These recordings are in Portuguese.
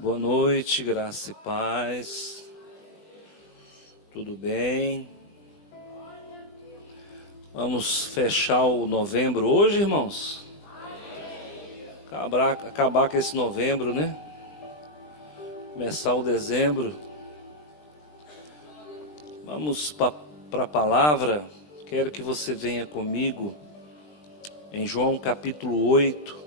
Boa noite, graça e paz. Tudo bem? Vamos fechar o novembro hoje, irmãos? Acabar com esse novembro, né? Começar o dezembro. Vamos para a palavra. Quero que você venha comigo em João capítulo 8.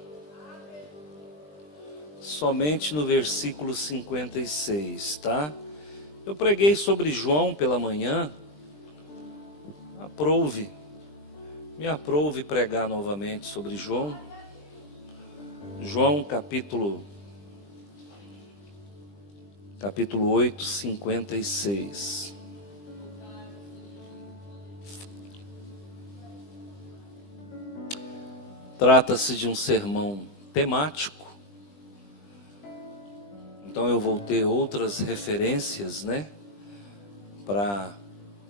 Somente no versículo 56, tá? Eu preguei sobre João pela manhã. Me aprouve pregar novamente sobre João. João capítulo 8, 56. Trata-se de um sermão temático. Então eu vou ter outras referências, né, para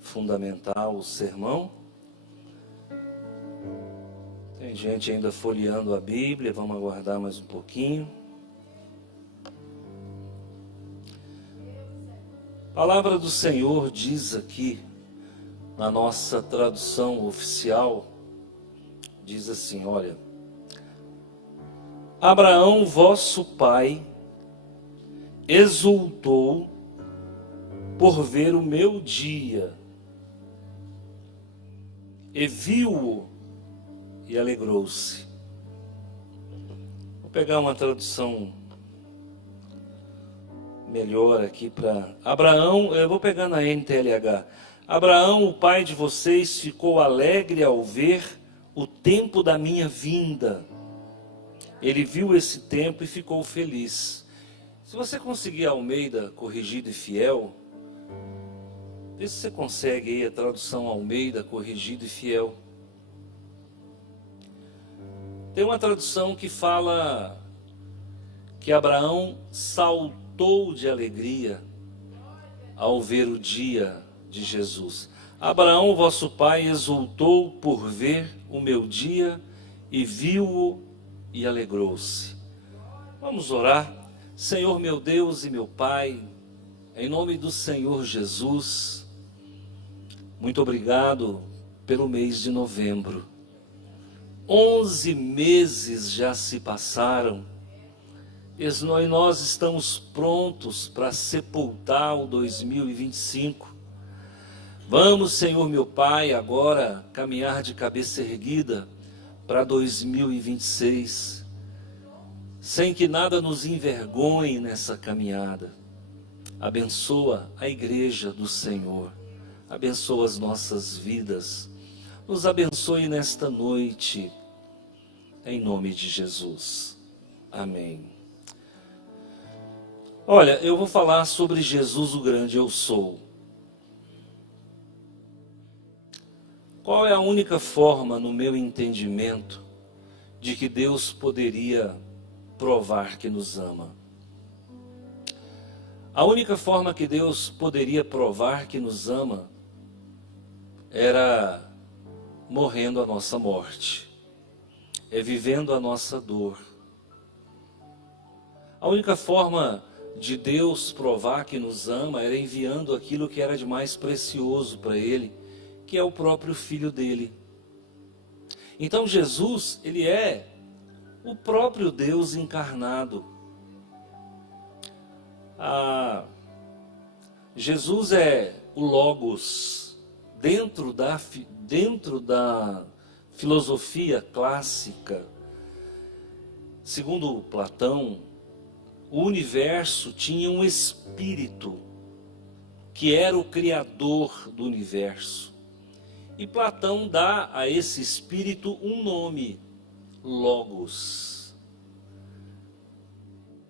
fundamentar o sermão. Tem gente ainda folheando a Bíblia, vamos aguardar mais um pouquinho. A palavra do Senhor diz aqui, na nossa tradução oficial, diz assim, olha: Abraão, vosso pai, exultou por ver o meu dia, e viu-o e alegrou-se. Vou pegar uma tradução melhor aqui para Abraão. Eu vou pegar na NTLH. Abraão, o pai de vocês, ficou alegre ao ver o tempo da minha vinda. Ele viu esse tempo e ficou feliz. Se você conseguir Almeida corrigida e fiel, vê se você consegue aí a tradução Almeida corrigida e fiel. Tem uma tradução que fala que Abraão saltou de alegria ao ver o dia de Jesus. Abraão, vosso pai, exultou por ver o meu dia e viu-o e alegrou-se. Vamos orar. Senhor meu Deus e meu Pai, em nome do Senhor Jesus, muito obrigado pelo mês de novembro. 11 meses já se passaram e nós estamos prontos para sepultar o 2025. Vamos, Senhor meu Pai, agora caminhar de cabeça erguida para 2026. Sem que nada nos envergonhe nessa caminhada. Abençoa a igreja do Senhor. Abençoa as nossas vidas. Nos abençoe nesta noite. Em nome de Jesus. Amém. Olha, eu vou falar sobre Jesus o grande eu sou. Qual é a única forma, no meu entendimento, de que Deus poderia provar que nos ama? A única forma que Deus poderia provar que nos ama era morrendo a nossa morte, vivendo a nossa dor. A única forma de Deus provar que nos ama era enviando aquilo que era de mais precioso para Ele, que é o próprio Filho dele. Então Jesus, Ele é o próprio Deus encarnado. Jesus é o Logos. Dentro da filosofia clássica, segundo Platão, o universo tinha um espírito que era o criador do universo. E Platão dá a esse espírito um nome: Logos.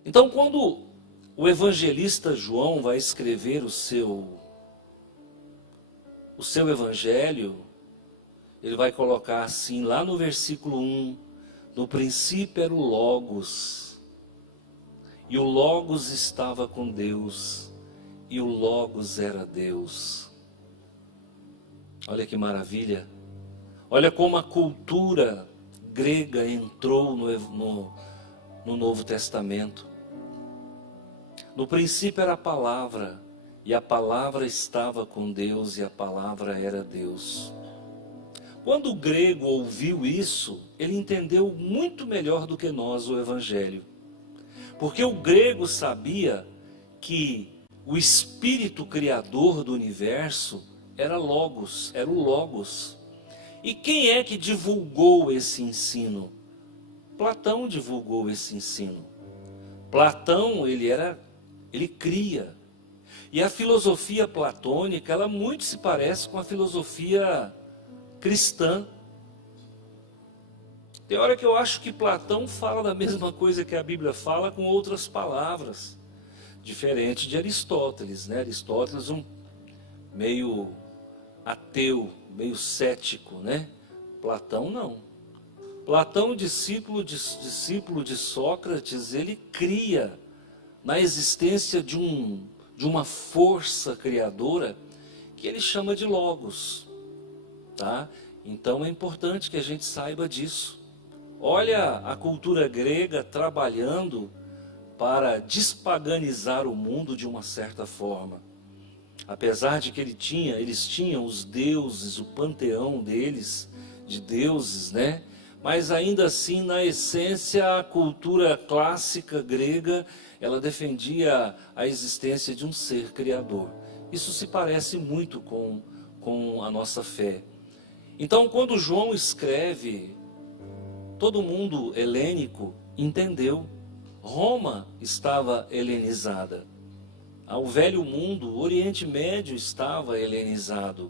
Então, quando o evangelista João vai escrever o seu evangelho, ele vai colocar assim, lá no versículo 1, no princípio era o Logos, e o Logos estava com Deus, e o Logos era Deus. Olha que maravilha. Olha como a cultura grega entrou no Novo Testamento. No princípio era a palavra, e a palavra estava com Deus, e a palavra era Deus. Quando o grego ouviu isso, ele entendeu muito melhor do que nós o Evangelho. Porque o grego sabia que o espírito criador do universo era Logos, era o Logos. E quem é que divulgou esse ensino? Platão divulgou esse ensino. Platão, ele cria. E a filosofia platônica, ela muito se parece com a filosofia cristã. Tem hora que eu acho que Platão fala da mesma coisa que a Bíblia fala com outras palavras. Diferente de Aristóteles, né? Aristóteles meio ateu, meio cético, né? Platão não. Platão, discípulo de Sócrates, ele cria na existência de uma força criadora que ele chama de Logos, tá? Então é importante que a gente saiba disso. Olha a cultura grega trabalhando para despaganizar o mundo de uma certa forma. Apesar de que eles tinham os deuses, o panteão deles, de deuses, né? Mas ainda assim, na essência, a cultura clássica grega, ela defendia a existência de um ser criador. Isso se parece muito com a nossa fé. Então, quando João escreve, todo mundo helênico entendeu. Roma estava helenizada. O velho mundo, o Oriente Médio estava helenizado.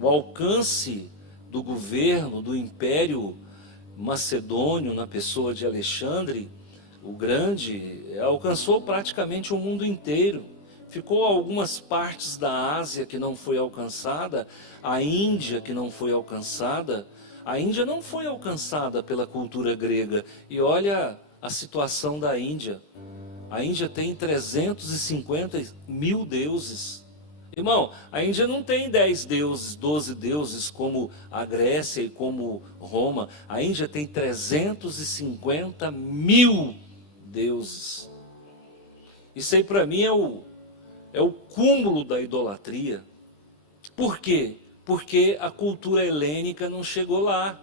O alcance do governo, do Império Macedônio, na pessoa de Alexandre o Grande, alcançou praticamente o mundo inteiro. Ficou algumas partes da Ásia que não foi alcançada, a Índia que não foi alcançada. A Índia não foi alcançada pela cultura grega. E olha a situação da Índia. A Índia tem 350 mil deuses. Irmão, a Índia não tem 10 deuses, 12 deuses como a Grécia e como Roma. A Índia tem 350 mil deuses. Isso aí para mim é o cúmulo da idolatria. Por quê? Porque a cultura helênica não chegou lá.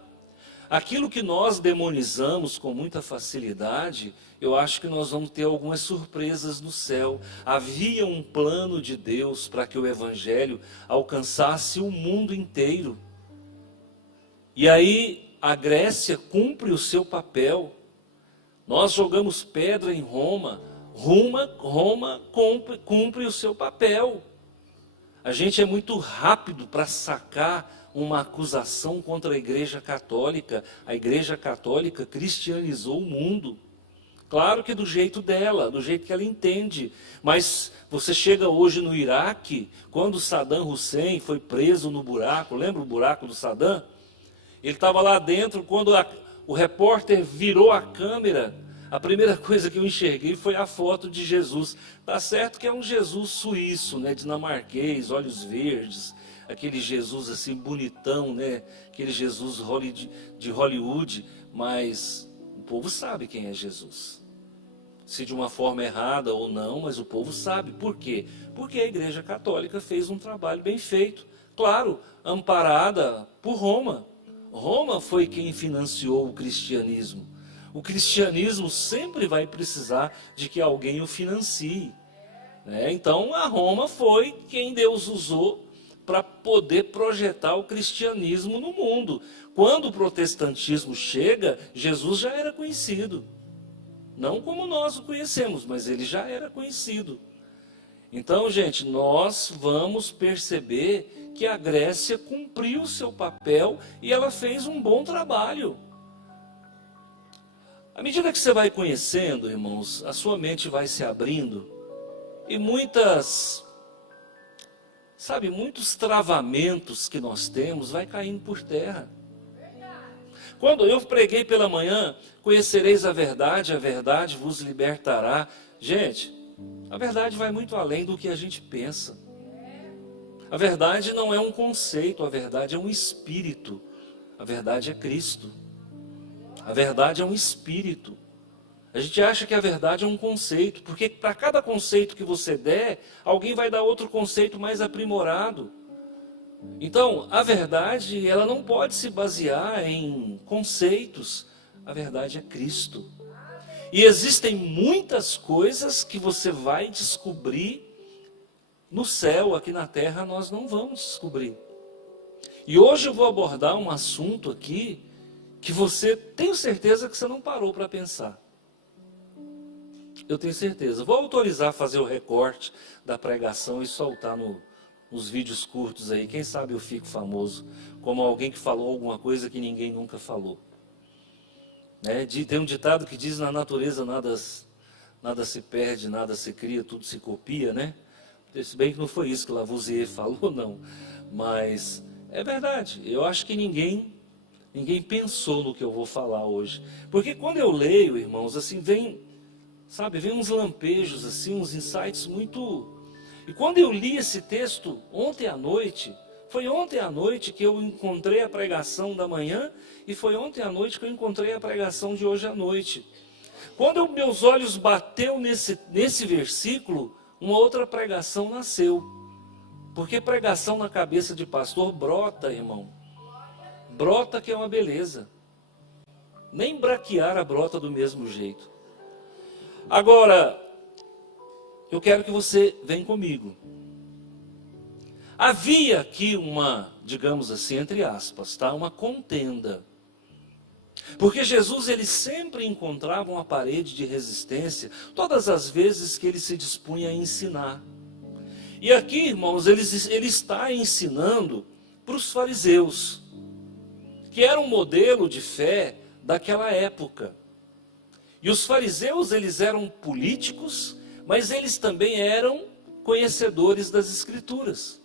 Aquilo que nós demonizamos com muita facilidade, eu acho que nós vamos ter algumas surpresas no céu. Havia um plano de Deus para que o Evangelho alcançasse o mundo inteiro. E aí a Grécia cumpre o seu papel. Nós jogamos pedra em Roma. Roma cumpre o seu papel. A gente é muito rápido para sacar uma acusação contra a Igreja Católica. A Igreja Católica cristianizou o mundo. Claro que do jeito dela, do jeito que ela entende. Mas você chega hoje no Iraque, quando Saddam Hussein foi preso no buraco, lembra o buraco do Saddam? Ele estava lá dentro, quando o repórter virou a câmera, a primeira coisa que eu enxerguei foi a foto de Jesus. Tá certo que é um Jesus suíço, né, dinamarquês, olhos verdes, aquele Jesus assim bonitão, né, aquele Jesus de Hollywood, mas o povo sabe quem é Jesus. Se de uma forma errada ou não, mas o povo sabe. Por quê? Porque a Igreja Católica fez um trabalho bem feito. Claro, amparada por Roma. Roma foi quem financiou o cristianismo. O cristianismo sempre vai precisar de que alguém o financie, né? Então a Roma foi quem Deus usou para poder projetar o cristianismo no mundo. Quando o protestantismo chega, Jesus já era conhecido. Não como nós o conhecemos, mas ele já era conhecido. Então, gente, nós vamos perceber que a Grécia cumpriu o seu papel e ela fez um bom trabalho. À medida que você vai conhecendo, irmãos, a sua mente vai se abrindo e muitos travamentos que nós temos vai caindo por terra. Quando eu preguei pela manhã, conhecereis a verdade vos libertará. Gente, a verdade vai muito além do que a gente pensa. A verdade não é um conceito, a verdade é um espírito. A verdade é Cristo. A verdade é um espírito. A gente acha que a verdade é um conceito, porque para cada conceito que você der, alguém vai dar outro conceito mais aprimorado. Então, a verdade, ela não pode se basear em conceitos. A verdade é Cristo. E existem muitas coisas que você vai descobrir no céu, aqui na terra nós não vamos descobrir. E hoje eu vou abordar um assunto aqui que você, tenho certeza que você não parou para pensar. Eu tenho certeza. Vou autorizar a fazer o recorte da pregação e soltar nos vídeos curtos aí. Quem sabe eu fico famoso como alguém que falou alguma coisa que ninguém nunca falou. Tem um ditado que diz: na natureza nada se perde, nada se cria, tudo se copia, né? Se bem que não foi isso que Lavoisier falou, não. Mas é verdade. Eu acho que ninguém pensou no que eu vou falar hoje. Porque quando eu leio, irmãos, assim, vem uns lampejos, assim, uns insights muito... E quando eu li esse texto ontem à noite, foi ontem à noite que eu encontrei a pregação da manhã, e foi ontem à noite que eu encontrei a pregação de hoje à noite. Quando meus olhos bateu nesse versículo, uma outra pregação nasceu. Porque pregação na cabeça de pastor brota, irmão. Brota que é uma beleza. Nem braquiara brota do mesmo jeito. Agora, eu quero que você venha comigo. Havia aqui digamos assim, entre aspas, uma contenda. Porque Jesus, ele sempre encontrava uma parede de resistência, todas as vezes que ele se dispunha a ensinar. E aqui, irmãos, ele está ensinando para os fariseus, que era um modelo de fé daquela época. E os fariseus, eles eram políticos, mas eles também eram conhecedores das Escrituras.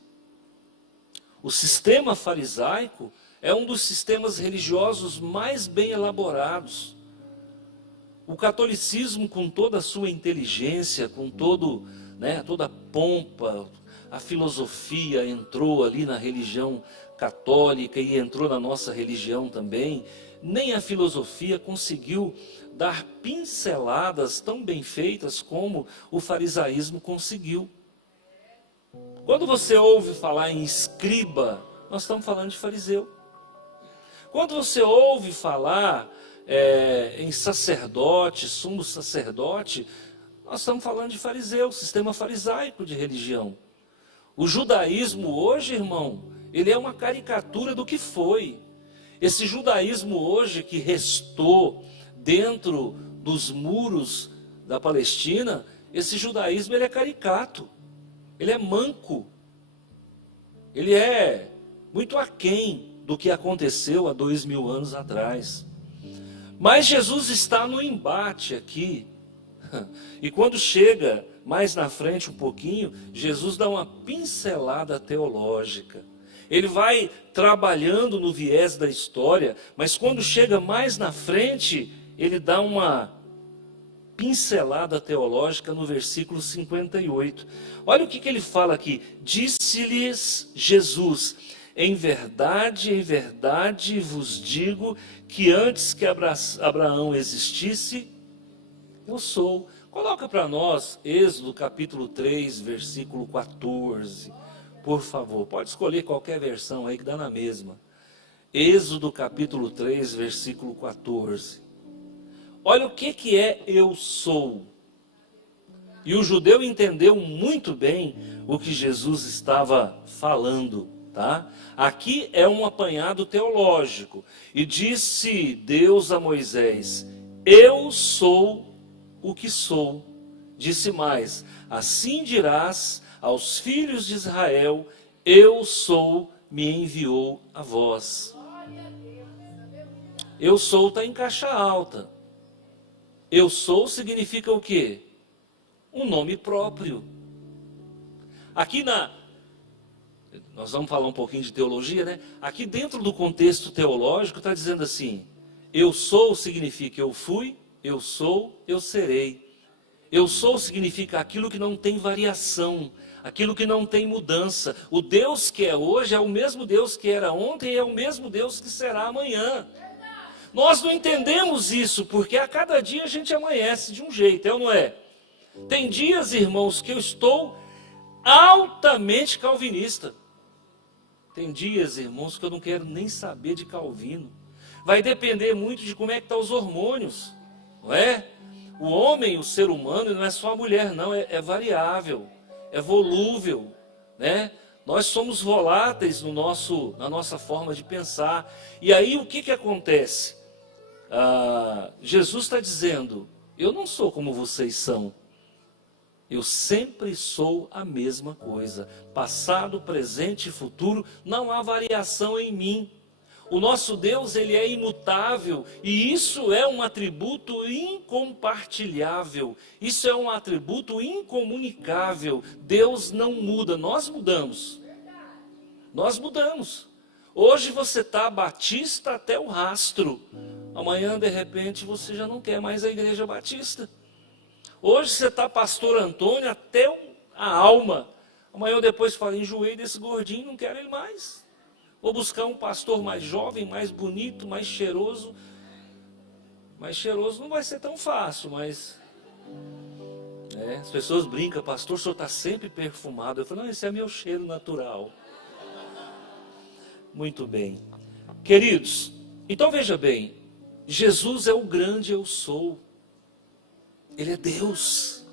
O sistema farisaico é um dos sistemas religiosos mais bem elaborados. O catolicismo, com toda a sua inteligência, com toda a pompa, a filosofia entrou ali na religião católica e entrou na nossa religião também. Nem a filosofia conseguiu dar pinceladas tão bem feitas como o farisaísmo conseguiu. Quando você ouve falar em escriba, nós estamos falando de fariseu. Quando você ouve falar em sacerdote, sumo sacerdote, nós estamos falando de fariseu, sistema farisaico de religião. O judaísmo hoje, irmão, ele é uma caricatura do que foi. Esse judaísmo hoje que restou dentro dos muros da Palestina, esse judaísmo ele é caricato, ele é manco, ele é muito aquém do que aconteceu há 2000 anos atrás. Mas Jesus está no embate aqui, e quando chega mais na frente um pouquinho, Jesus dá uma pincelada teológica. Ele vai trabalhando no viés da história, mas quando chega mais na frente, ele dá uma pincelada teológica no versículo 58. Olha o que ele fala aqui. Disse-lhes Jesus: em verdade vos digo que antes que Abraão existisse, eu sou. Coloca para nós Êxodo capítulo 3, versículo 14. Por favor, pode escolher qualquer versão aí que dá na mesma. Êxodo capítulo 3, versículo 14. Olha o que é eu sou. E o judeu entendeu muito bem o que Jesus estava falando, tá? Aqui é um apanhado teológico. E disse Deus a Moisés: eu sou o que sou. Disse mais: assim dirás aos filhos de Israel: eu sou, me enviou a vós. Eu sou está em caixa alta. Eu sou significa o quê? Um nome próprio. Aqui nós vamos falar um pouquinho de teologia, né? Aqui dentro do contexto teológico está dizendo assim: eu sou significa eu fui, eu sou, eu serei. Eu sou significa aquilo que não tem variação, aquilo que não tem mudança. O Deus que é hoje é o mesmo Deus que era ontem e é o mesmo Deus que será amanhã. Nós não entendemos isso, porque a cada dia a gente amanhece de um jeito, é ou não é? Tem dias, irmãos, que eu estou altamente calvinista. Tem dias, irmãos, que eu não quero nem saber de Calvino. Vai depender muito de como é que estão os hormônios, não é? O homem, o ser humano, não é só a mulher, não, é variável, é volúvel, né? Nós somos voláteis na nossa forma de pensar. E aí o que acontece? Jesus está dizendo, eu não sou como vocês são. Eu sempre sou a mesma coisa. Passado, presente e futuro, não há variação em mim. O nosso Deus, ele é imutável, e isso é um atributo incompartilhável. Isso é um atributo incomunicável. Deus não muda, nós mudamos. Nós mudamos. Hoje você está batista até o rastro. Amanhã, de repente, você já não quer mais a igreja batista. Hoje você está pastor Antônio até a alma. Amanhã ou depois fala, enjoei desse gordinho, não quero ele mais. Vou buscar um pastor mais jovem, mais bonito, mais cheiroso. Mais cheiroso não vai ser tão fácil, mas... as pessoas brincam, pastor, o senhor está sempre perfumado. Eu falo, não, esse é meu cheiro natural. Muito bem. Queridos, então veja bem, Jesus é o grande eu sou. Ele é Deus.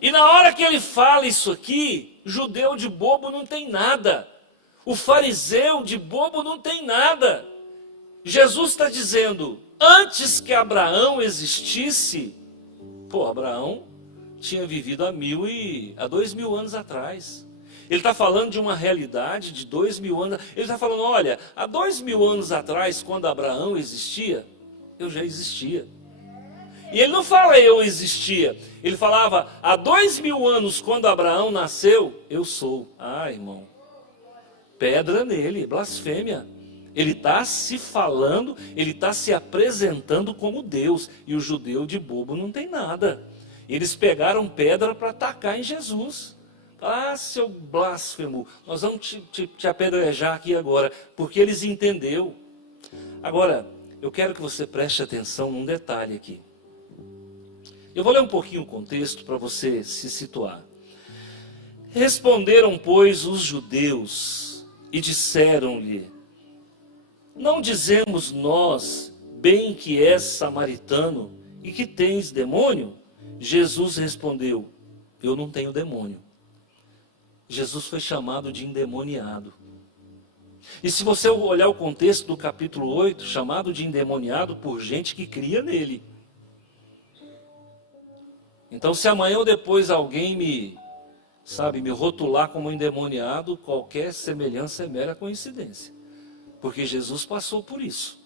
E na hora que ele fala isso aqui, judeu de bobo não tem nada. O fariseu de bobo não tem nada. Jesus está dizendo, antes que Abraão existisse, Abraão tinha vivido há 2000 anos atrás. Ele está falando de uma realidade de 2000 anos. Ele está falando, olha, há 2000 anos atrás, quando Abraão existia, eu já existia. E ele não fala eu existia. Ele falava, há 2000 anos, quando Abraão nasceu, eu sou. Irmão. Pedra nele, blasfêmia. Ele está se falando, ele está se apresentando como Deus. E o judeu de bobo não tem nada. Eles pegaram pedra para atacar em Jesus. Seu blasfemo, nós vamos te apedrejar aqui agora. Porque eles entenderam. Agora, eu quero que você preste atenção num detalhe aqui. Eu vou ler um pouquinho o contexto para você se situar. Responderam, pois, os judeus e disseram-lhe, não dizemos nós bem que és samaritano e que tens demônio? Jesus respondeu, eu não tenho demônio. Jesus foi chamado de endemoniado. E se você olhar o contexto do capítulo 8, chamado de endemoniado por gente que cria nele. Então, se amanhã ou depois alguém me rotular como endemoniado, qualquer semelhança é mera coincidência. Porque Jesus passou por isso.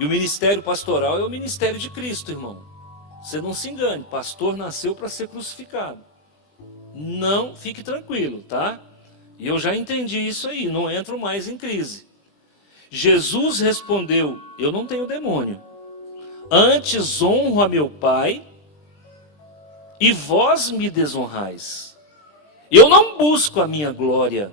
E o ministério pastoral é o ministério de Cristo, irmão. Você não se engane, pastor nasceu para ser crucificado. Não, fique tranquilo, tá? E eu já entendi isso aí, não entro mais em crise. Jesus respondeu, eu não tenho demônio. Antes honro a meu Pai, e vós me desonrais. Eu não busco a minha glória.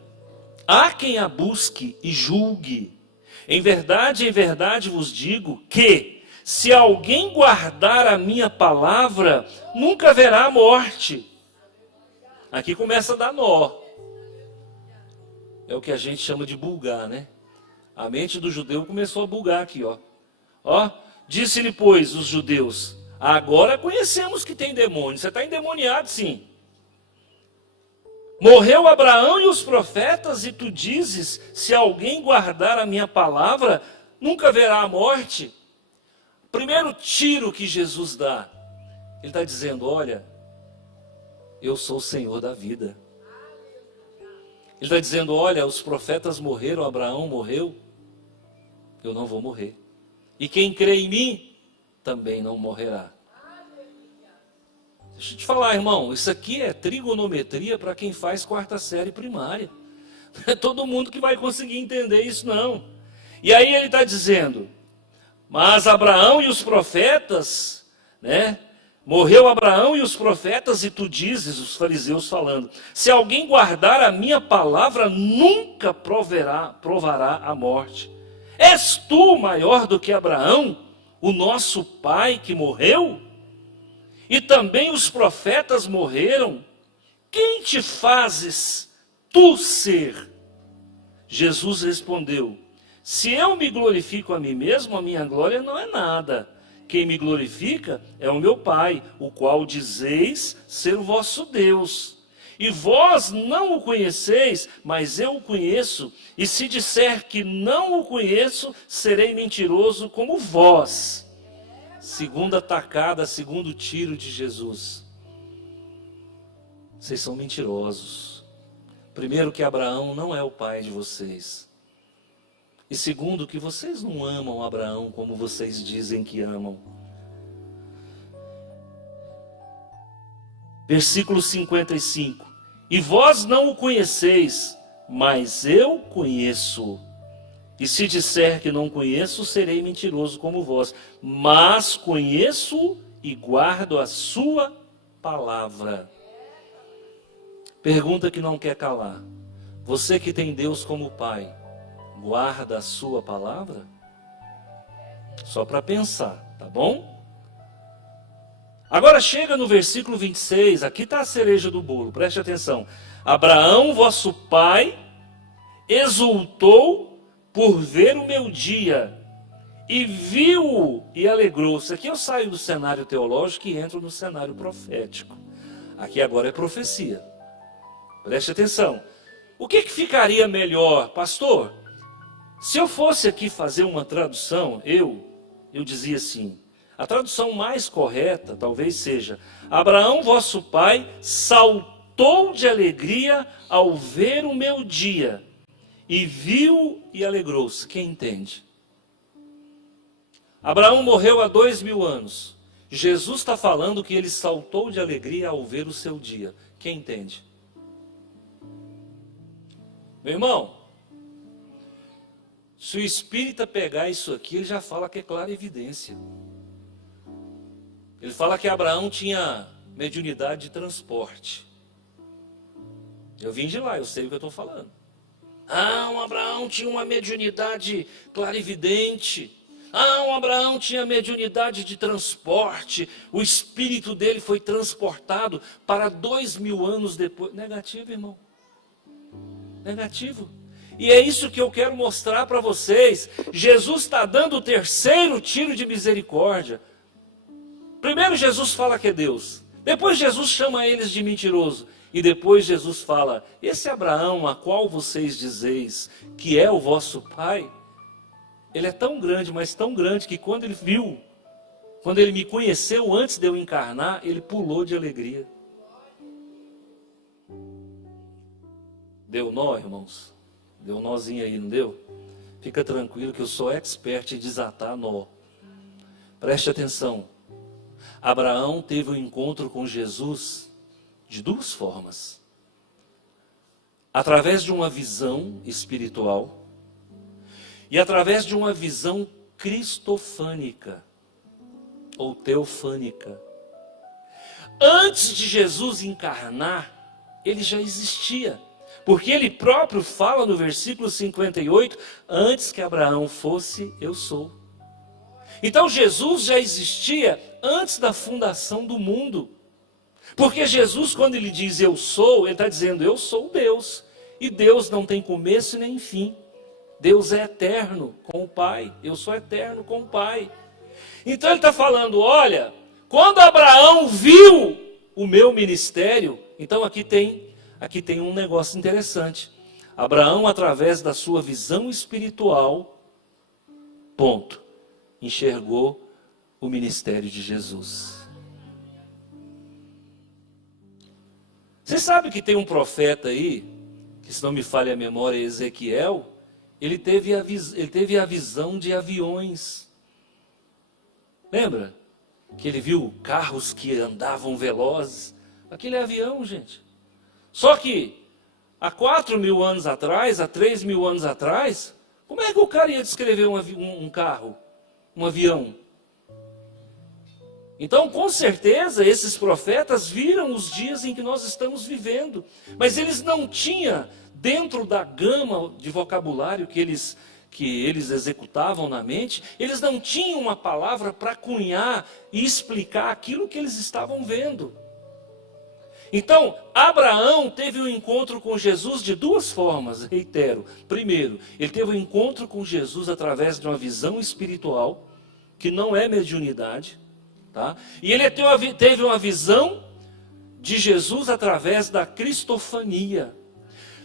Há quem a busque e julgue. Em verdade vos digo que, se alguém guardar a minha palavra, nunca verá morte. Aqui começa a dar nó. É o que a gente chama de bulgar, né? A mente do judeu começou a bulgar aqui, ó. Disse-lhe, pois, os judeus, agora conhecemos que tem demônio. Você está endemoniado, sim. Morreu Abraão e os profetas, e tu dizes, se alguém guardar a minha palavra, nunca verá a morte. Primeiro tiro que Jesus dá, ele está dizendo, olha, eu sou o Senhor da vida. Ele está dizendo, olha, os profetas morreram, Abraão morreu, eu não vou morrer. E quem crê em mim, também não morrerá. Deixa eu te falar, irmão, isso aqui é trigonometria para quem faz 4ª série primária. Não é todo mundo que vai conseguir entender isso, não. E aí ele está dizendo, mas Abraão e os profetas, né? Morreu Abraão e os profetas, e tu dizes, os fariseus falando, se alguém guardar a minha palavra, nunca provará a morte. És tu maior do que Abraão, o nosso pai que morreu? E também os profetas morreram. Quem te fazes tu ser? Jesus respondeu: se eu me glorifico a mim mesmo, a minha glória não é nada. Quem me glorifica é o meu Pai, o qual dizeis ser o vosso Deus. E vós não o conheceis, mas eu o conheço. E se disser que não o conheço, serei mentiroso como vós. Segunda tacada, segundo tiro de Jesus. Vocês são mentirosos. Primeiro, que Abraão não é o pai de vocês. E segundo, que vocês não amam Abraão como vocês dizem que amam. Versículo 55. E vós não o conheceis, mas eu conheço. E se disser que não conheço, serei mentiroso como vós. Mas conheço e guardo a sua palavra. Pergunta que não quer calar. Você que tem Deus como Pai, guarda a sua palavra? Só para pensar, tá bom? Agora chega no versículo 26, aqui está a cereja do bolo, preste atenção. Abraão, vosso pai, exultou por ver o meu dia, e viu-o e alegrou-se. Aqui eu saio do cenário teológico e entro no cenário profético. Aqui agora é profecia. Preste atenção. O que ficaria melhor, pastor? Se eu fosse aqui fazer uma tradução, eu dizia assim, a tradução mais correta talvez seja: Abraão, vosso pai, saltou de alegria ao ver o meu dia, e viu e alegrou-se. Quem entende? Abraão morreu há 2000 anos. Jesus está falando que ele saltou de alegria ao ver o seu dia. Quem entende? Meu irmão, se o espírita pegar isso aqui, ele já fala que é clara evidência. Ele fala que Abraão tinha mediunidade de transporte. Eu vim de lá, eu sei o que eu estou falando. O Abraão tinha uma mediunidade clarividente. O Abraão tinha mediunidade de transporte. O espírito dele foi transportado para 2000 anos depois. Negativo, irmão. Negativo. E é isso que eu quero mostrar para vocês. Jesus está dando o terceiro tiro de misericórdia. Primeiro Jesus fala que é Deus. Depois Jesus chama eles de mentiroso. E depois Jesus fala: esse Abraão a qual vocês dizeis que é o vosso pai, ele é tão grande, mas tão grande, que quando ele viu, quando ele me conheceu antes de eu encarnar, ele pulou de alegria. Deu nó, irmãos? Deu um nozinho aí, não deu? Fica tranquilo que eu sou expert em desatar nó. Preste atenção. Abraão teve um encontro com Jesus de duas formas. Através de uma visão espiritual e através de uma visão cristofânica ou teofânica. Antes de Jesus encarnar, ele já existia. Porque ele próprio fala no versículo 58, antes que Abraão fosse, eu sou. Então Jesus já existia antes da fundação do mundo. Porque Jesus, quando ele diz eu sou, ele está dizendo eu sou Deus. E Deus não tem começo nem fim. Deus é eterno com o Pai. Eu sou eterno com o Pai. Então ele está falando, olha, quando Abraão viu o meu ministério, então aqui tem um negócio interessante. Abraão, através da sua visão espiritual, enxergou o ministério de Jesus. Você sabe que tem um profeta aí, que se não me falha a memória, Ezequiel, ele teve a visão de aviões. Lembra? Que ele viu carros que andavam velozes. Aquele é avião, gente. Só que, há 4.000 anos atrás, há 3.000 anos atrás, como é que o cara ia descrever um carro, um avião? Então, com certeza, esses profetas viram os dias em que nós estamos vivendo. Mas eles não tinham, dentro da gama de vocabulário que que eles executavam na mente, eles não tinham uma palavra para cunhar e explicar aquilo que eles estavam vendo. Então, Abraão teve um encontro com Jesus de duas formas, reitero. Primeiro, ele teve um encontro com Jesus através de uma visão espiritual, que não é mediunidade, tá? E ele teve uma visão de Jesus através da cristofania.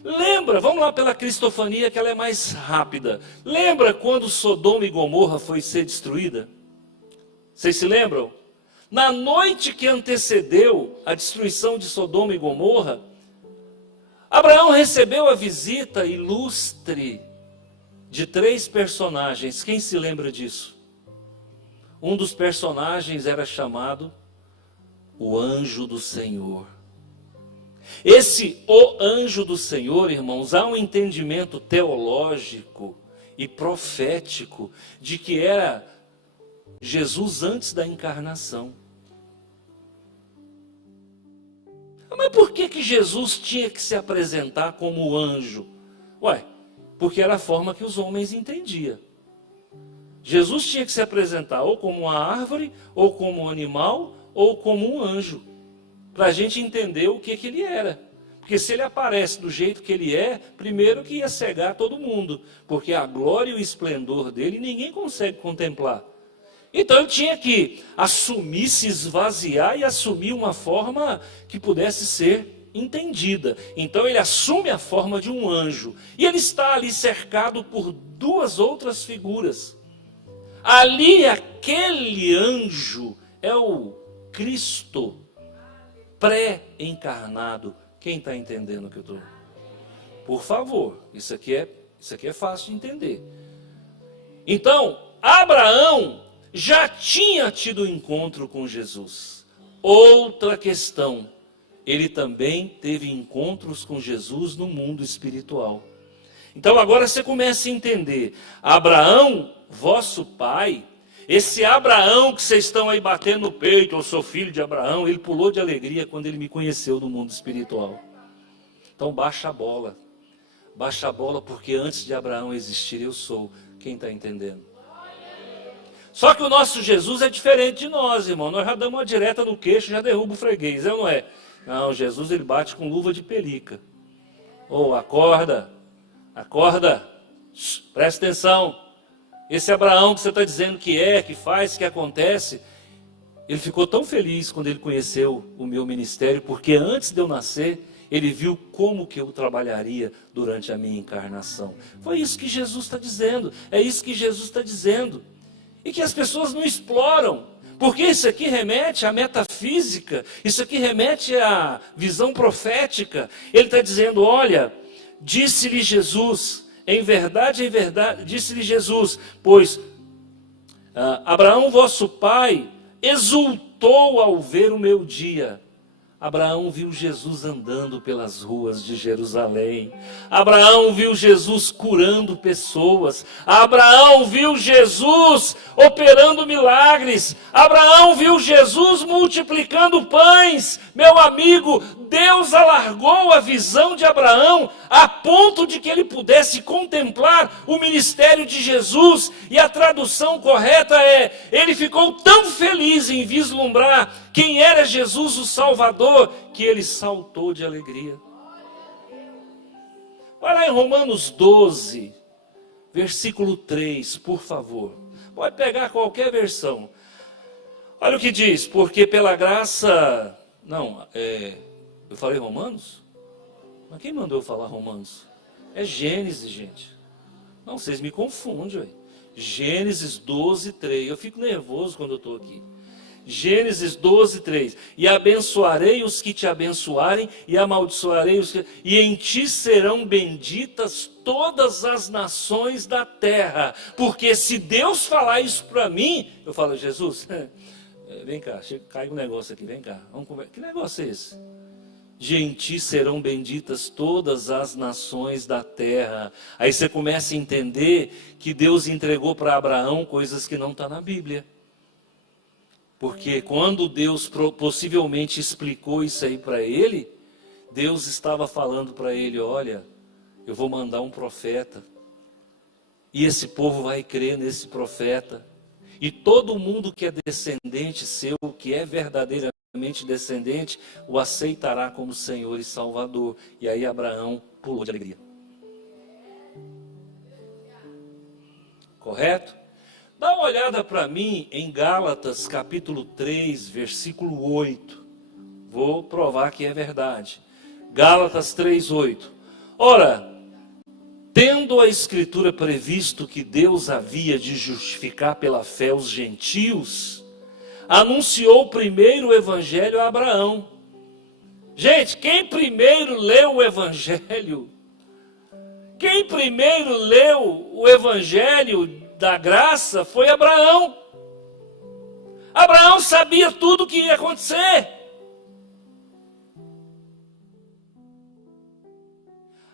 Lembra, vamos lá pela cristofania, que ela é mais rápida. Lembra quando Sodoma e Gomorra foi ser destruída? Vocês se lembram? Na noite que antecedeu a destruição de Sodoma e Gomorra, Abraão recebeu a visita ilustre de 3 personagens. Quem se lembra disso? Um dos personagens era chamado o anjo do Senhor. O anjo do Senhor, irmãos, há um entendimento teológico e profético de que era Jesus antes da encarnação. Mas por que Jesus tinha que se apresentar como anjo? Ué, porque era a forma que os homens entendiam. Jesus tinha que se apresentar ou como uma árvore, ou como um animal, ou como um anjo, para a gente entender o que ele era. Porque se ele aparece do jeito que ele é, primeiro que ia cegar todo mundo, porque a glória e o esplendor dele ninguém consegue contemplar. Então ele tinha que assumir, se esvaziar e assumir uma forma que pudesse ser entendida. Então ele assume a forma de um anjo, e ele está ali cercado por 2 outras figuras. Ali aquele anjo é o Cristo pré-encarnado. Quem está entendendo o que eu estou? Por favor, isso aqui é fácil de entender. Então, Abraão já tinha tido encontro com Jesus. Outra questão, ele também teve encontros com Jesus no mundo espiritual. Então agora você começa a entender. Abraão, vosso pai, esse Abraão que vocês estão aí batendo no peito, eu sou filho de Abraão, ele pulou de alegria quando ele me conheceu no mundo espiritual. Então baixa a bola. Baixa a bola, porque antes de Abraão existir eu sou. Quem está entendendo? Só que o nosso Jesus é diferente de nós, irmão. Nós já damos uma direta no queixo, já derruba o freguês, é ou não é? Não, Jesus ele bate com luva de pelica. Acorda, acorda, presta atenção. Esse Abraão que você está dizendo que faz, que acontece, ele ficou tão feliz quando ele conheceu o meu ministério, porque antes de eu nascer, ele viu como que eu trabalharia durante a minha encarnação. Foi isso que Jesus está dizendo, é isso que Jesus está dizendo. E que as pessoas não exploram, porque isso aqui remete à metafísica, isso aqui remete à visão profética. Ele está dizendo, olha, disse-lhe Jesus, em verdade, disse-lhe Jesus, pois Abraão vosso pai exultou ao ver o meu dia. Abraão viu Jesus andando pelas ruas de Jerusalém. Abraão viu Jesus curando pessoas. Abraão viu Jesus operando milagres. Abraão viu Jesus multiplicando pães. Meu amigo, Deus alargou a visão de Abraão a ponto de que ele pudesse contemplar o ministério de Jesus. E a tradução correta é, ele ficou tão feliz em vislumbrar quem era Jesus o Salvador, que ele saltou de alegria. Vai lá em Romanos 12, versículo 3, por favor. Pode pegar qualquer versão. Olha o que diz, porque pela graça... eu falei Romanos? Mas quem mandou eu falar Romanos? É Gênesis, gente. Não, vocês me confundem, ué. Gênesis 12, 3. Eu fico nervoso quando eu estou aqui. Gênesis 12, 3. E abençoarei os que te abençoarem, e amaldiçoarei os que... E em ti serão benditas todas as nações da terra. Porque se Deus falar isso para mim, eu falo, Jesus, vem cá, cai um negócio aqui, vem cá. Vamos conversar. Que negócio é esse? De em ti serão benditas todas as nações da terra. Aí você começa a entender que Deus entregou para Abraão coisas que não estão na Bíblia. Porque quando Deus possivelmente explicou isso aí para ele, Deus estava falando para ele, olha, eu vou mandar um profeta. E esse povo vai crer nesse profeta. E todo mundo que é descendente seu, que é verdadeiramente descendente, o aceitará como Senhor e Salvador. E aí Abraão pulou de alegria. Correto? Dá uma olhada para mim em Gálatas capítulo 3, versículo 8. Vou provar que é verdade. Gálatas 3, 8. Ora, tendo a Escritura previsto que Deus havia de justificar pela fé os gentios, anunciou primeiro o Evangelho a Abraão. Gente, quem primeiro leu o Evangelho? Quem primeiro leu o Evangelho da graça foi Abraão. Abraão sabia tudo o que ia acontecer.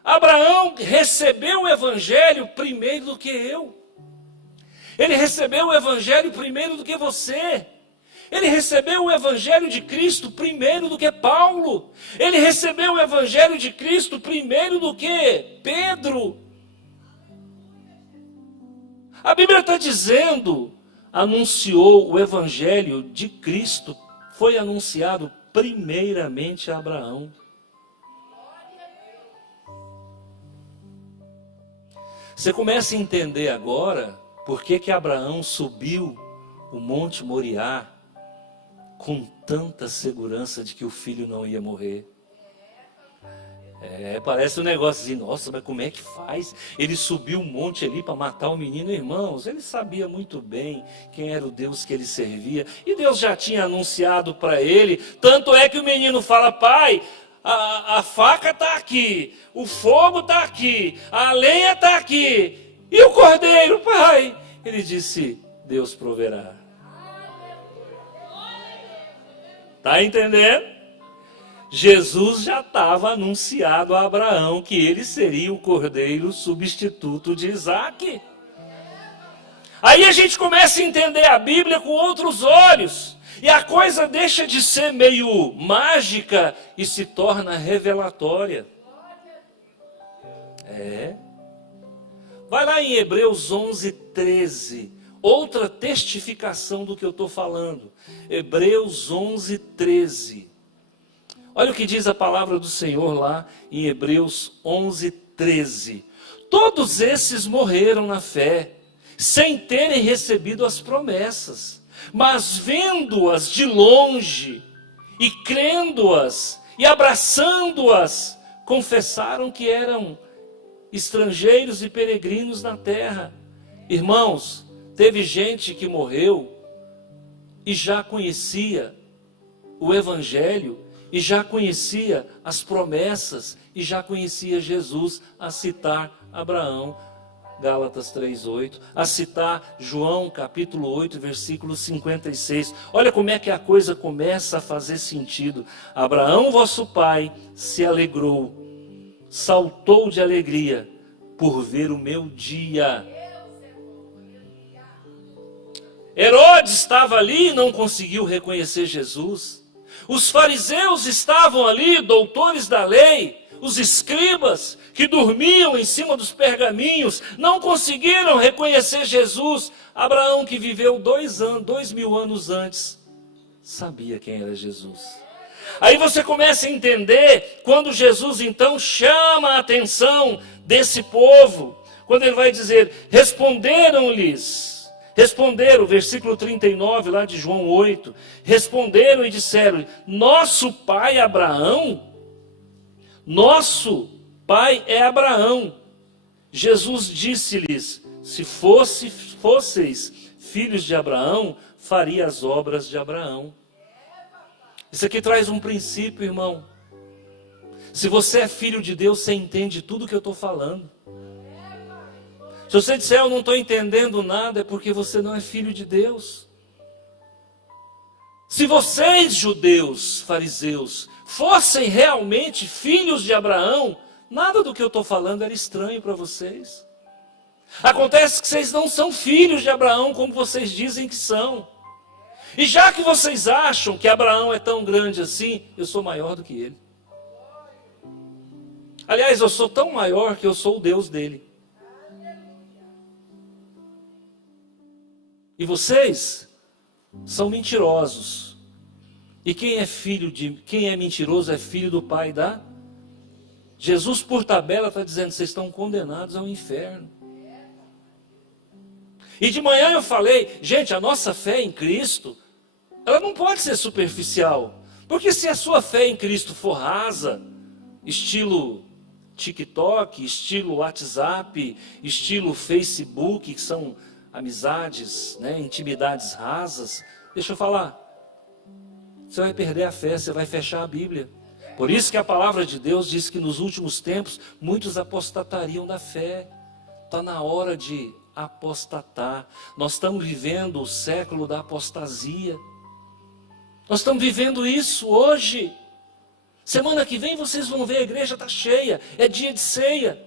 Abraão recebeu o Evangelho primeiro do que eu. Ele recebeu o Evangelho primeiro do que você. Ele recebeu o Evangelho de Cristo primeiro do que Paulo. Ele recebeu o Evangelho de Cristo primeiro do que Pedro. A Bíblia está dizendo, anunciou o Evangelho de Cristo, foi anunciado primeiramente a Abraão. Você começa a entender agora por que Abraão subiu o Monte Moriá com tanta segurança de que o filho não ia morrer. Parece um negócio assim, nossa, mas como é que faz? Ele subiu um monte ali para matar o menino. Irmãos, ele sabia muito bem quem era o Deus que ele servia. E Deus já tinha anunciado para ele. Tanto é que o menino fala, pai, a faca está aqui, o fogo está aqui, a lenha está aqui. E o cordeiro, pai? Ele disse, Deus proverá. Está entendendo? Jesus já estava anunciado a Abraão que ele seria o cordeiro substituto de Isaac. Aí a gente começa a entender a Bíblia com outros olhos. E a coisa deixa de ser meio mágica e se torna revelatória. Vai lá em Hebreus 11, 13. Outra testificação do que eu estou falando. Hebreus 11, 13. Olha o que diz a palavra do Senhor lá em Hebreus 11, 13. Todos esses morreram na fé, sem terem recebido as promessas, mas vendo-as de longe, e crendo-as, e abraçando-as, confessaram que eram estrangeiros e peregrinos na terra. Irmãos, teve gente que morreu e já conhecia o Evangelho, e já conhecia as promessas, e já conhecia Jesus, a citar Abraão, Gálatas 3:8, a citar João capítulo 8, versículo 56. Olha como é que a coisa começa a fazer sentido. Abraão, vosso pai, se alegrou, saltou de alegria por ver o meu dia. Herodes estava ali e não conseguiu reconhecer Jesus. Os fariseus estavam ali, doutores da lei, os escribas que dormiam em cima dos pergaminhos, não conseguiram reconhecer Jesus. Abraão, que viveu 2000 anos antes, sabia quem era Jesus. Aí você começa a entender, quando Jesus então chama a atenção desse povo, quando ele vai dizer, responderam, versículo 39 lá de João 8, responderam e disseram, nosso pai Abraão, nosso pai é Abraão. Jesus disse-lhes, se fosseis filhos de Abraão, faria as obras de Abraão. Isso aqui traz um princípio, irmão. Se você é filho de Deus, você entende tudo o que eu estou falando. Se você disser, eu não estou entendendo nada, é porque você não é filho de Deus. Se vocês, judeus, fariseus, fossem realmente filhos de Abraão, nada do que eu estou falando era estranho para vocês. Acontece que vocês não são filhos de Abraão como vocês dizem que são. E já que vocês acham que Abraão é tão grande assim, eu sou maior do que ele. Aliás, eu sou tão maior que eu sou o Deus dele. E vocês são mentirosos. E quem é mentiroso é filho do pai da... Jesus, por tabela, está dizendo, vocês estão condenados ao inferno. E de manhã eu falei, gente, a nossa fé em Cristo, ela não pode ser superficial. Porque se a sua fé em Cristo for rasa, estilo TikTok, estilo WhatsApp, estilo Facebook, que são amizades, né, intimidades rasas, deixa eu falar, você vai perder a fé, você vai fechar a Bíblia. Por isso que a palavra de Deus diz que nos últimos tempos muitos apostatariam da fé. Está na hora de apostatar. Nós estamos vivendo o século da apostasia. Nós estamos vivendo isso hoje. Semana que vem vocês vão ver, a igreja está cheia, é dia de ceia.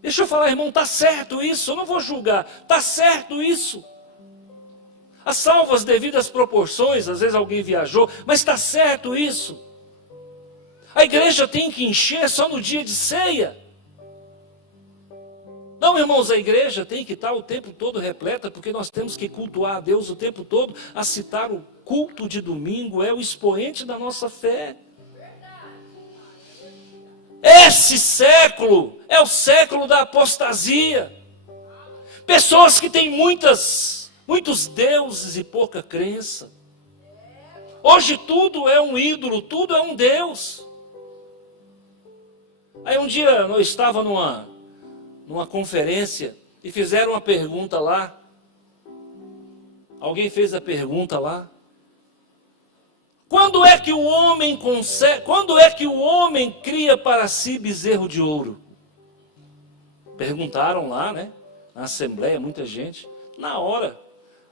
Deixa eu falar, irmão, está certo isso, eu não vou julgar, está certo isso. As salvas devidas proporções, às vezes alguém viajou, mas está certo isso. A igreja tem que encher só no dia de ceia. Não, irmãos, a igreja tem que estar o tempo todo repleta, porque nós temos que cultuar a Deus o tempo todo. A citar o culto de domingo é o expoente da nossa fé. Esse século é o século da apostasia. Pessoas que têm muitos deuses e pouca crença. Hoje tudo é um ídolo, tudo é um Deus. Aí um dia eu estava numa conferência e fizeram uma pergunta lá. Alguém fez a pergunta lá. Quando é que o homem cria para si bezerro de ouro? Perguntaram lá, né? Na assembleia, muita gente. Na hora,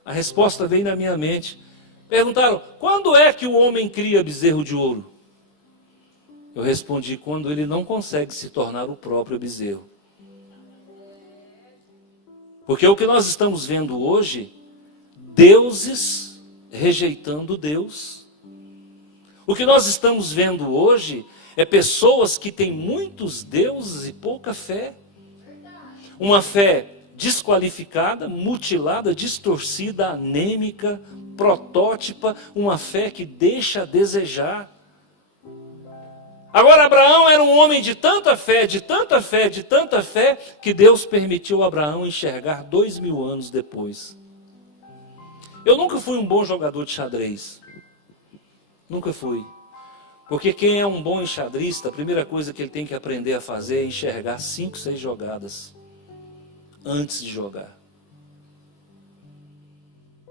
a resposta veio na minha mente. Perguntaram, quando é que o homem cria bezerro de ouro? Eu respondi, quando ele não consegue se tornar o próprio bezerro. Porque o que nós estamos vendo hoje, deuses rejeitando Deus. O que nós estamos vendo hoje é pessoas que têm muitos deuses e pouca fé. Uma fé desqualificada, mutilada, distorcida, anêmica, protótipa, uma fé que deixa a desejar. Agora Abraão era um homem de tanta fé, de tanta fé, de tanta fé, que Deus permitiu a Abraão enxergar 2000 anos depois. Eu nunca fui um bom jogador de xadrez. Nunca fui. Porque quem é um bom enxadrista, a primeira coisa que ele tem que aprender a fazer é enxergar 5, 6 jogadas antes de jogar.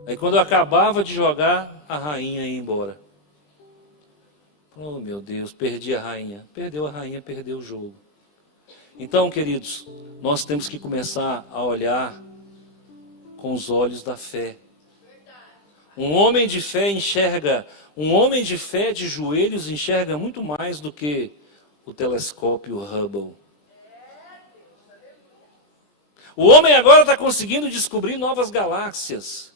Aí quando eu acabava de jogar, a rainha ia embora. Oh meu Deus, perdi a rainha. Perdeu a rainha, perdeu o jogo. Então, queridos, nós temos que começar a olhar com os olhos da fé. Um homem de fé enxerga, um homem de fé de joelhos enxerga muito mais do que o telescópio Hubble. O homem agora está conseguindo descobrir novas galáxias.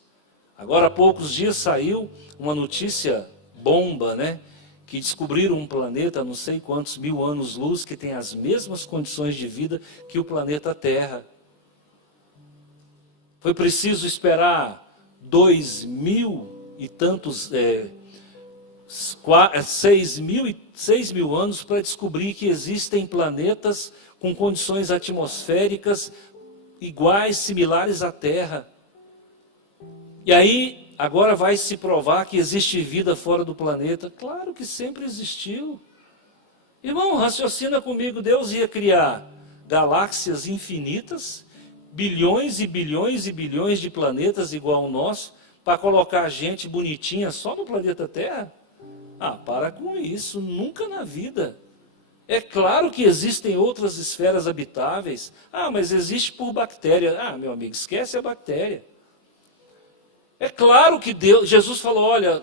Agora há poucos dias saiu uma notícia bomba, né? Que descobriram um planeta, não sei quantos mil anos-luz, que tem as mesmas condições de vida que o planeta Terra. Foi preciso esperar 2000 e tantos, 6 mil anos para descobrir que existem planetas com condições atmosféricas iguais, similares à Terra. E aí, agora vai se provar que existe vida fora do planeta. Claro que sempre existiu. Irmão, raciocina comigo, Deus ia criar galáxias infinitas, bilhões e bilhões e bilhões de planetas igual ao nosso, para colocar gente bonitinha só no planeta Terra? Ah, para com isso, nunca na vida. É claro que existem outras esferas habitáveis. Ah, mas existe por bactéria. Ah, meu amigo, esquece a bactéria. É claro que Jesus falou, olha,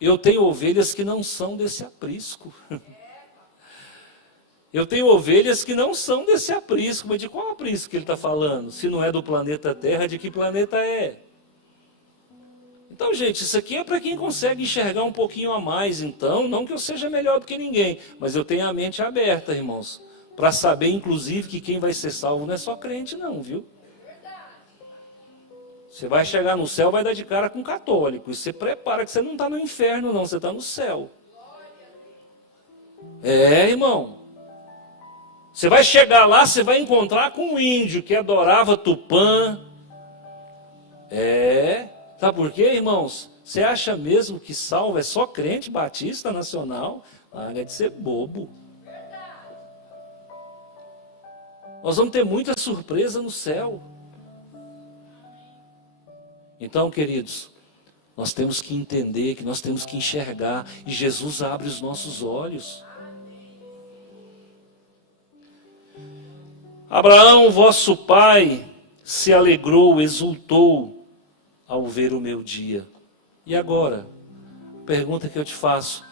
eu tenho ovelhas que não são desse aprisco. Eu tenho ovelhas que não são desse aprisco. Mas de qual aprisco que ele está falando? Se não é do planeta Terra, de que planeta é? Então, gente, isso aqui é para quem consegue enxergar um pouquinho a mais, então. Não que eu seja melhor do que ninguém, mas eu tenho a mente aberta, irmãos. Para saber, inclusive, que quem vai ser salvo não é só crente não, viu? Você vai chegar no céu, vai dar de cara com um católico. E você prepara que você não está no inferno, não, você está no céu. É, irmão. Você vai chegar lá, você vai encontrar com um índio que adorava Tupã. É. Sabe por quê, irmãos? Você acha mesmo que salvo é só crente batista nacional? Larga de ser bobo. Nós vamos ter muita surpresa no céu. Então, queridos, nós temos que entender, que nós temos que enxergar, e Jesus abre os nossos olhos. Abraão, vosso pai, se alegrou, exultou ao ver o meu dia. E agora, a pergunta que eu te faço: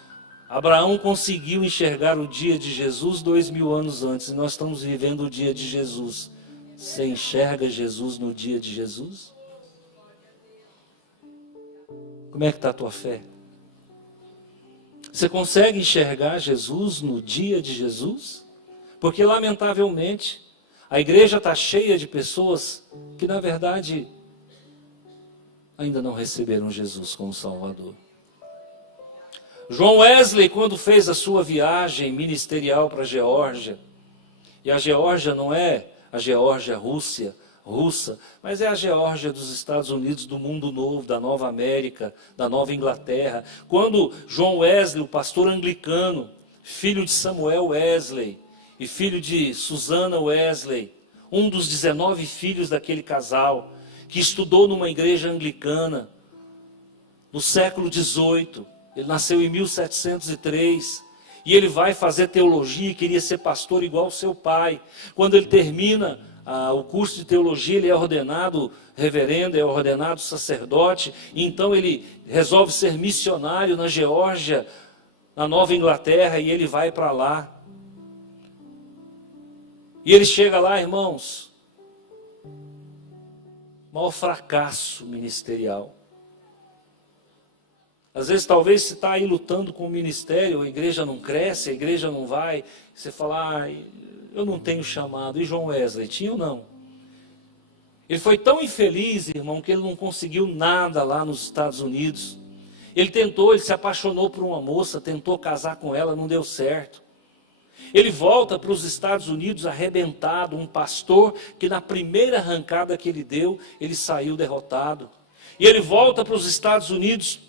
Abraão conseguiu enxergar o dia de Jesus 2000 anos antes, e nós estamos vivendo o dia de Jesus. Você enxerga Jesus no dia de Jesus? Como é que está a tua fé? Você consegue enxergar Jesus no dia de Jesus? Porque, lamentavelmente, a igreja está cheia de pessoas que, na verdade, ainda não receberam Jesus como Salvador. João Wesley, quando fez a sua viagem ministerial para a Geórgia, e a Geórgia não é a Geórgia russa, mas é a Geórgia dos Estados Unidos, do mundo novo, da Nova América, da Nova Inglaterra. Quando João Wesley, o pastor anglicano, filho de Samuel Wesley e filho de Susana Wesley, um dos 19 filhos daquele casal, que estudou numa igreja anglicana no século XVIII, ele nasceu em 1703, e ele vai fazer teologia e queria ser pastor igual ao seu pai. Quando ele termina o curso de teologia, ele é ordenado reverendo, é ordenado sacerdote, e então ele resolve ser missionário na Geórgia, na Nova Inglaterra, e ele vai para lá. E ele chega lá, irmãos, maior fracasso ministerial. Às vezes, talvez, você está aí lutando com o ministério, a igreja não cresce, a igreja não vai, você fala, eu não tenho chamado. E João Wesley, tinha ou não? Ele foi tão infeliz, irmão, que ele não conseguiu nada lá nos Estados Unidos. Ele se apaixonou por uma moça, tentou casar com ela, não deu certo. Ele volta para os Estados Unidos arrebentado, um pastor que na primeira arrancada que ele deu, ele saiu derrotado. E ele volta para os Estados Unidos,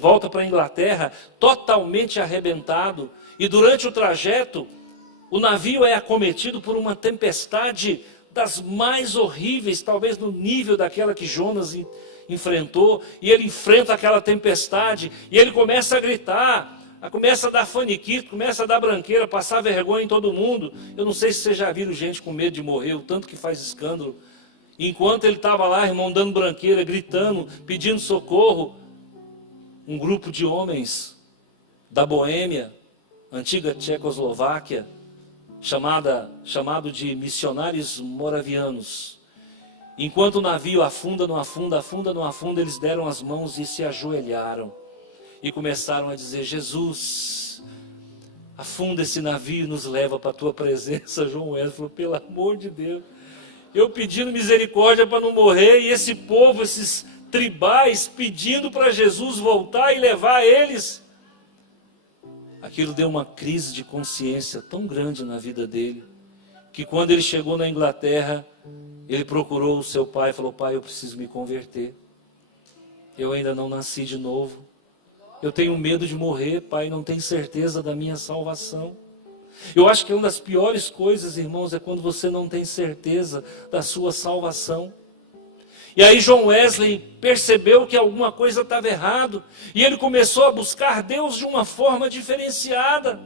volta para a Inglaterra, totalmente arrebentado. E durante o trajeto, o navio é acometido por uma tempestade das mais horríveis, talvez no nível daquela que Jonas enfrentou. E ele enfrenta aquela tempestade, e ele começa a gritar, começa a dar faniquito, começa a dar branqueira, passar vergonha em todo mundo. Eu não sei se vocês já viram gente com medo de morrer, o tanto que faz escândalo. Enquanto ele estava lá, irmão, dando branqueira, gritando, pedindo socorro, um grupo de homens da Boêmia, antiga Tchecoslováquia, chamado de missionários moravianos. Enquanto o navio afunda, não afunda, afunda, não afunda, eles deram as mãos e se ajoelharam. E começaram a dizer, Jesus, afunda esse navio e nos leva para a tua presença. João Wesley falou, pelo amor de Deus, eu pedindo misericórdia para não morrer, e esse povo, esses tribais, pedindo para Jesus voltar e levar eles. Aquilo deu uma crise de consciência tão grande na vida dele, que quando ele chegou na Inglaterra, ele procurou o seu pai e falou, pai, eu preciso me converter. Eu ainda não nasci de novo. Eu tenho medo de morrer, pai, não tenho certeza da minha salvação. Eu acho que uma das piores coisas, irmãos, é quando você não tem certeza da sua salvação. E aí João Wesley percebeu que alguma coisa estava errado, e ele começou a buscar Deus de uma forma diferenciada,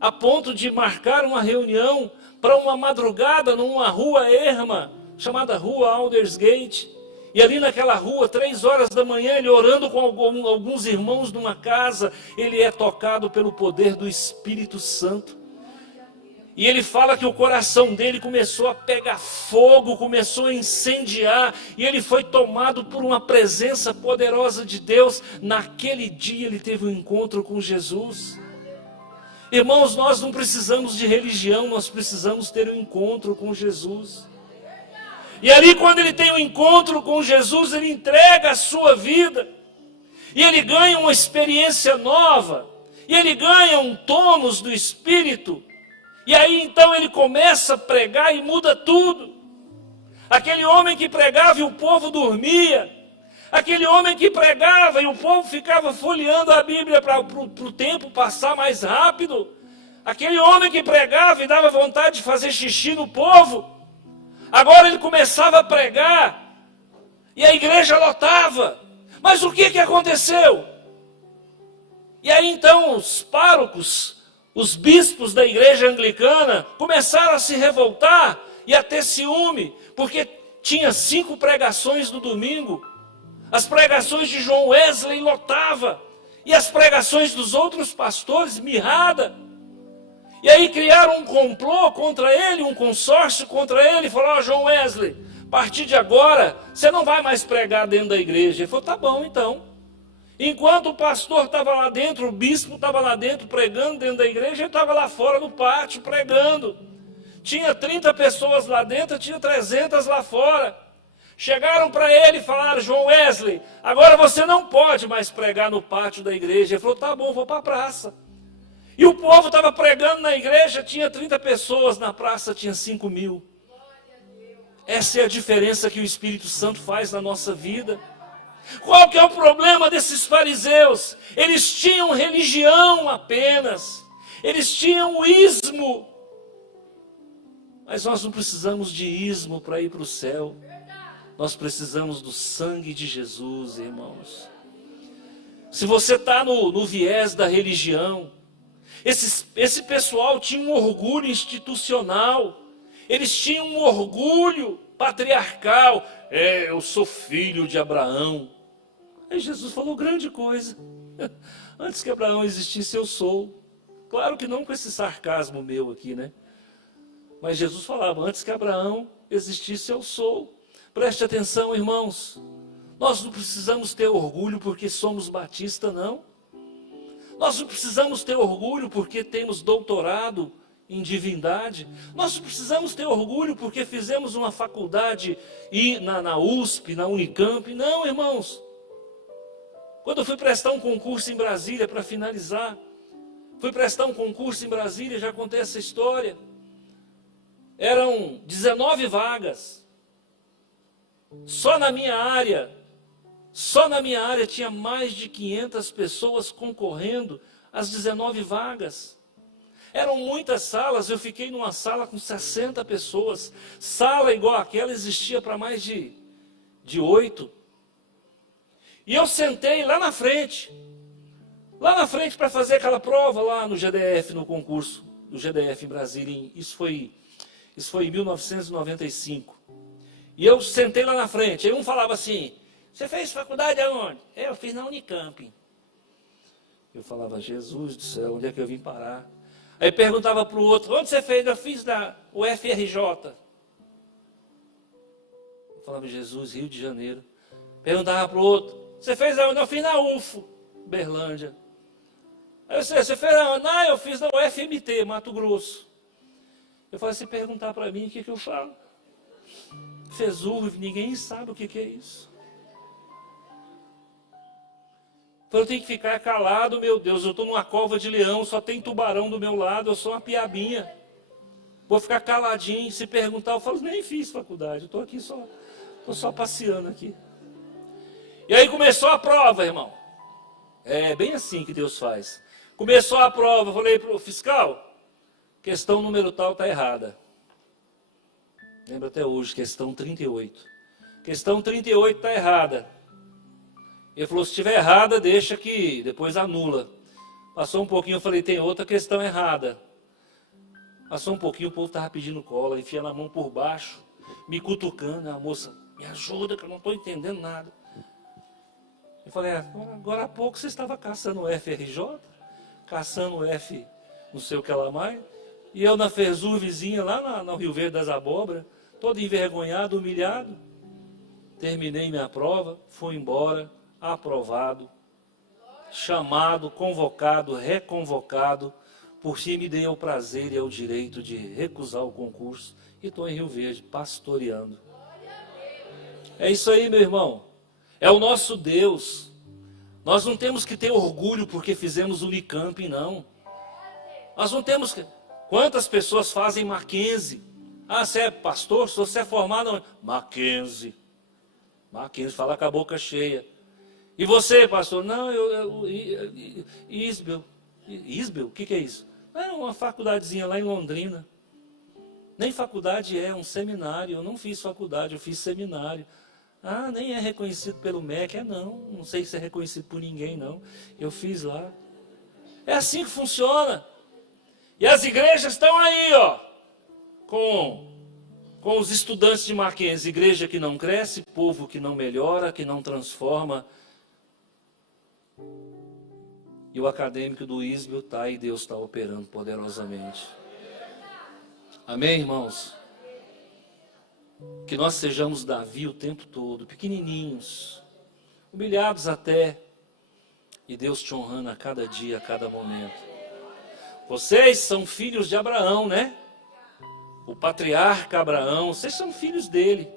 a ponto de marcar uma reunião para uma madrugada numa rua erma, chamada Rua Aldersgate. E ali naquela rua, 3 horas da manhã, ele orando com alguns irmãos numa casa, ele é tocado pelo poder do Espírito Santo. E ele fala que o coração dele começou a pegar fogo, começou a incendiar, e ele foi tomado por uma presença poderosa de Deus. Naquele dia ele teve um encontro com Jesus. Irmãos, nós não precisamos de religião, nós precisamos ter um encontro com Jesus. E ali, quando ele tem um encontro com Jesus, ele entrega a sua vida. E ele ganha uma experiência nova. E ele ganha um tônus do Espírito. E aí, então, ele começa a pregar e muda tudo. Aquele homem que pregava e o povo dormia. Aquele homem que pregava e o povo ficava folheando a Bíblia para o tempo passar mais rápido. Aquele homem que pregava e dava vontade de fazer xixi no povo. Agora ele começava a pregar e a igreja lotava. Mas o que aconteceu? E aí então os párocos, os bispos da igreja anglicana começaram a se revoltar e a ter ciúme, porque tinha 5 pregações no domingo. As pregações de John Wesley lotava e as pregações dos outros pastores mirrada. E aí criaram um complô contra ele, um consórcio contra ele, e falaram: John Wesley, a partir de agora, você não vai mais pregar dentro da igreja. Ele falou: tá bom então. Enquanto o pastor estava lá dentro, o bispo estava lá dentro pregando dentro da igreja, ele estava lá fora no pátio pregando. Tinha 30 pessoas lá dentro, tinha 300 lá fora. Chegaram para ele e falaram: John Wesley, agora você não pode mais pregar no pátio da igreja. Ele falou: tá bom, vou para a praça. E o povo estava pregando na igreja, tinha 30 pessoas, na praça tinha 5.000. Essa é a diferença que o Espírito Santo faz na nossa vida. Qual que é o problema desses fariseus? Eles tinham religião apenas. Eles tinham o ismo. Mas nós não precisamos de ismo para ir para o céu. Nós precisamos do sangue de Jesus, irmãos. Se você está no viés da religião, esse pessoal tinha um orgulho institucional, eles tinham um orgulho patriarcal. Eu sou filho de Abraão. Aí Jesus falou grande coisa: antes que Abraão existisse, eu sou. Claro que não com esse sarcasmo meu aqui, né? Mas Jesus falava: antes que Abraão existisse, eu sou. Preste atenção, irmãos. Nós não precisamos ter orgulho porque somos batistas, não. Nós não precisamos ter orgulho porque temos doutorado em divindade. Nós não precisamos ter orgulho porque fizemos uma faculdade na USP, na Unicamp. Não, irmãos. Quando eu fui prestar um concurso em Brasília, para finalizar, fui prestar um concurso em Brasília, já contei essa história. Eram 19 vagas. Só na minha área tinha mais de 500 pessoas concorrendo às 19 vagas. Eram muitas salas, eu fiquei numa sala com 60 pessoas. Sala igual aquela existia para mais de 8. E eu sentei lá na frente para fazer aquela prova lá no GDF, no concurso do GDF em Brasília. Isso foi em 1995. E eu sentei lá na frente. Aí um falava assim: você fez faculdade aonde? Eu fiz na Unicamp. Eu falava: Jesus do céu, onde é que eu vim parar? Aí perguntava para o outro: onde você fez? Eu fiz na UFRJ. Eu falava: Jesus, Rio de Janeiro. Perguntava para o outro: você fez aonde? Eu fiz na UFO, Berlândia. Aí você fez aonde? Não, eu fiz na UFMT, Mato Grosso. Eu falei: se perguntar para mim, o que eu falo? FESURV, ninguém sabe o que é isso. Eu tenho que ficar calado, meu Deus, eu estou numa cova de leão, só tem tubarão do meu lado, eu sou uma piabinha. Vou ficar caladinho, se perguntar, eu falo: nem fiz faculdade, eu estou aqui estou só passeando aqui. E aí começou a prova, irmão. É bem assim que Deus faz. Começou a prova, eu falei para o fiscal: questão número tal está errada. Lembro até hoje, questão 38. Questão 38 está errada. Ele falou: se estiver errada, deixa que depois anula. Passou um pouquinho, eu falei: tem outra questão errada. Passou um pouquinho, o povo estava pedindo cola, enfiando a mão por baixo, me cutucando. A moça: me ajuda que eu não estou entendendo nada. Eu falei: agora há pouco você estava caçando o FRJ, caçando o F não sei o que lá mais, e eu na FESURVzinha lá no Rio Verde das Abóboras, todo envergonhado, humilhado. Terminei minha prova, fui embora, aprovado, chamado, convocado, reconvocado, porque me dei ao prazer e ao direito de recusar o concurso, e estou em Rio Verde, pastoreando. É isso aí, meu irmão. É o nosso Deus. Nós não temos que ter orgulho porque fizemos Unicamp, não. Nós não temos que... Quantas pessoas fazem Mackenzie? Ah, você é pastor? Se você é formado... Mackenzie. Mackenzie, fala com a boca cheia. E você, pastor? Não, Isbel. Isbel? O que é isso? É uma faculdadezinha lá em Londrina. Nem faculdade é, um seminário. Eu não fiz faculdade, eu fiz seminário. Ah, nem é reconhecido pelo MEC. Não sei se é reconhecido por ninguém, não. Eu fiz lá. É assim que funciona. E as igrejas estão aí, ó, com os estudantes de Mackenzie. Igreja que não cresce, povo que não melhora, que não transforma. E o acadêmico do Isbel está e Deus está operando poderosamente. Amém, irmãos? Que nós sejamos Davi o tempo todo, pequenininhos, humilhados até, e Deus te honrando a cada dia, a cada momento. Vocês são filhos de Abraão, né? O patriarca Abraão, vocês são filhos dele.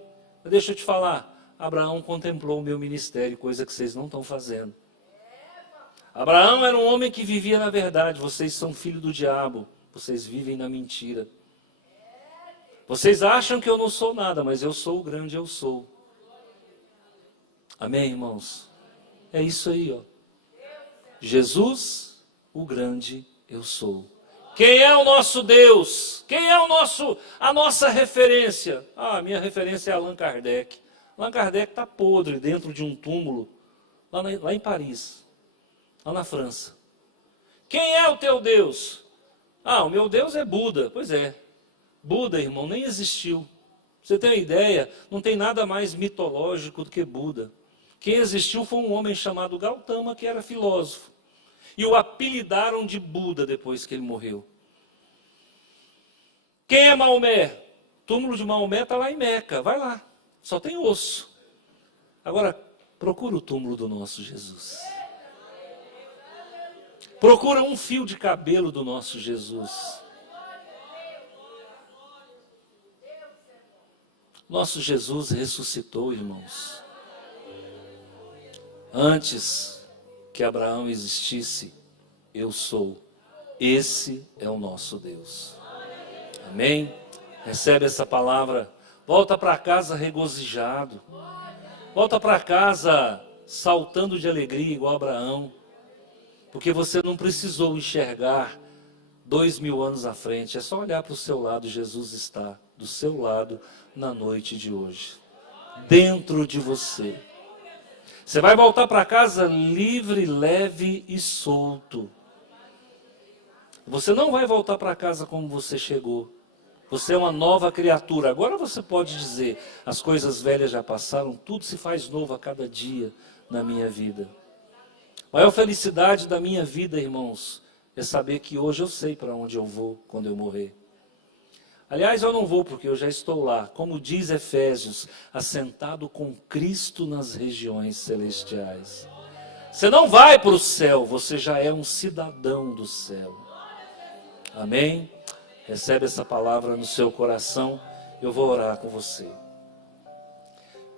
Mas deixa eu te falar, Abraão contemplou o meu ministério, coisa que vocês não estão fazendo. Abraão era um homem que vivia na verdade, vocês são filhos do diabo, vocês vivem na mentira. Vocês acham que eu não sou nada, mas eu sou o grande eu sou. Amém, irmãos? É isso aí, ó. Jesus, o grande eu sou. Quem é o nosso Deus? Quem é a nossa referência? Ah, minha referência é Allan Kardec. Allan Kardec está podre dentro de um túmulo, lá em Paris, lá na França. Quem é o teu Deus? Ah, o meu Deus é Buda. Pois é. Buda, irmão, nem existiu. Você tem uma ideia? Não tem nada mais mitológico do que Buda. Quem existiu foi um homem chamado Gautama, que era filósofo. E o apelidaram de Buda depois que ele morreu. Quem é Maomé? O túmulo de Maomé está lá em Meca. Vai lá. Só tem osso. Agora, procura o túmulo do nosso Jesus. Procura um fio de cabelo do nosso Jesus. Nosso Jesus ressuscitou, irmãos. Antes que Abraão existisse, eu sou. Esse é o nosso Deus. Amém? Recebe essa palavra. Volta para casa regozijado. Volta para casa saltando de alegria igual Abraão. Porque você não precisou enxergar 2000 anos à frente. É só olhar para o seu lado. Jesus está do seu lado na noite de hoje. Dentro de você. Você vai voltar para casa livre, leve e solto. Você não vai voltar para casa como você chegou. Você é uma nova criatura. Agora você pode dizer, as coisas velhas já passaram, tudo se faz novo a cada dia na minha vida. A maior felicidade da minha vida, irmãos, é saber que hoje eu sei para onde eu vou quando eu morrer. Aliás, eu não vou porque eu já estou lá, como diz Efésios, assentado com Cristo nas regiões celestiais. Você não vai para o céu, você já é um cidadão do céu. Amém? Recebe essa palavra no seu coração, eu vou orar com você.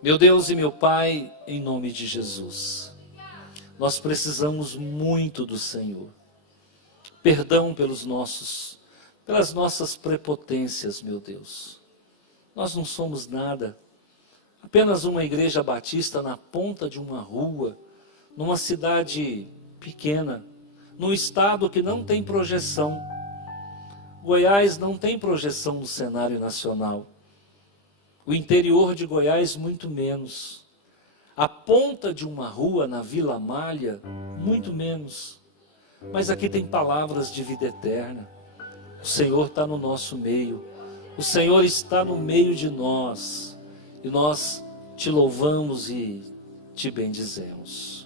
Meu Deus e meu Pai, em nome de Jesus, nós precisamos muito do Senhor. Perdão pelas nossas prepotências, meu Deus. Nós não somos nada. Apenas uma igreja batista na ponta de uma rua, numa cidade pequena, num estado que não tem projeção. Goiás não tem projeção no cenário nacional. O interior de Goiás, muito menos. A ponta de uma rua na Vila Malha, muito menos. Mas aqui tem palavras de vida eterna. O Senhor está no nosso meio. O Senhor está no meio de nós. E nós te louvamos e te bendizemos.